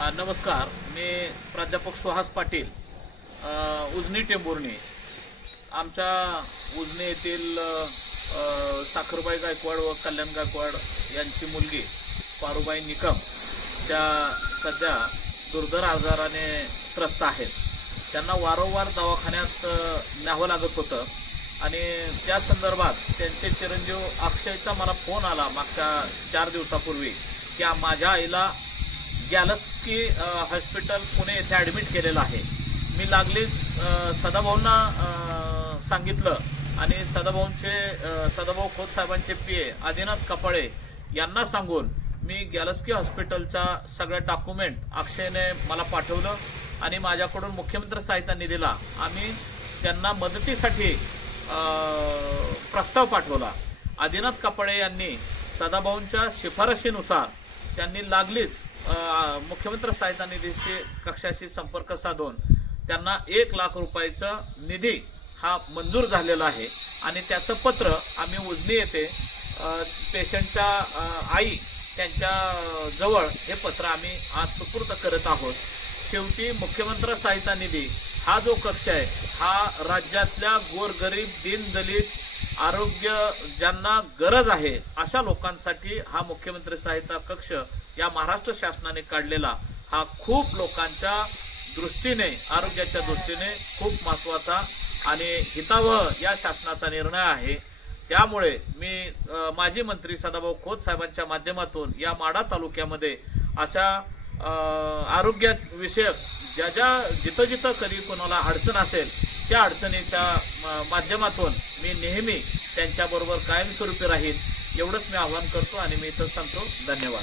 नमस्कार, मी प्राध्यापक सुहास पाटील, उजनी टेंभुर्णी। आमच्या उजनी येथील साखरबाई गायकवाड व कल्याण गायकवाड यांची मुलगी पारुबाई निकम त्या सध्या दुर्धर आजाराने त्रस्त आहेत। त्यांना वारंवार दवाखान्यात न्यावं लागत होतं आणि त्या संदर्भात त्यांचे चिरंजीव अक्षयचा मला फोन आला मागच्या 4 दिवसापूर्वी की माझ्या आईला गॅलस्की हॉस्पिटल पुणे येथे ॲडमिट केलेलं आहे। मी लागलीच सदाभाऊंना सांगितलं आणि सदाभाऊ खोत साहेबांचे PA आदिनाथ कपाळे यांना सांगून मी गॅलस्की हॉस्पिटलचा सगळं डॉक्युमेंट अक्षयने मला पाठवलं आणि माझ्याकडून मुख्यमंत्री सहायता निधीला आम्ही त्यांना मदतीसाठी प्रस्ताव पाठवला। आदिनाथ कपाळे यांनी सदाभाऊंच्या शिफारशीनुसार त्यांनी लागलीच मुख्यमंत्री सहायता निधीशी कक्षाशी संपर्क साधून त्यांना 1 लाख रुपयाचा निधी हा मंजूर झालेला आहे आणि त्याचं पत्र आम्ही उजनी येथे पेशंटच्या आई त्यांच्या जवळ हे पत्र आम्ही आज सुपूर्द करत आहोत। शेवटी मुख्यमंत्री सहायता निधी हा जो कक्ष आहे हा राज्यातल्या गोरगरीब दीनदलित आरोग्य ज्यांना गरज आहे अशा लोकांसाठी हा मुख्यमंत्री सहायता कक्ष या महाराष्ट्र शासनाने काढलेला हा खूप लोकांच्या दृष्टीने आरोग्याच्या दृष्टीने खूप महत्त्वाचा आणि हितावह या शासनाचा निर्णय आहे। त्यामुळे मी माजी मंत्री सदाभाऊ खोत साहेबांच्या माध्यमातून या माढा तालुक्यामध्ये अशा आरोग्यविषयक जिथं जिथं कधी कोणाला अडचण असेल त्या अडचणीच्या माध्यमातून मी नेहमी त्यांच्याबरोबर कायमस्वरूपी राहील एवढंच मी आवाहन करतो आणि मी इथं सांगतो। धन्यवाद।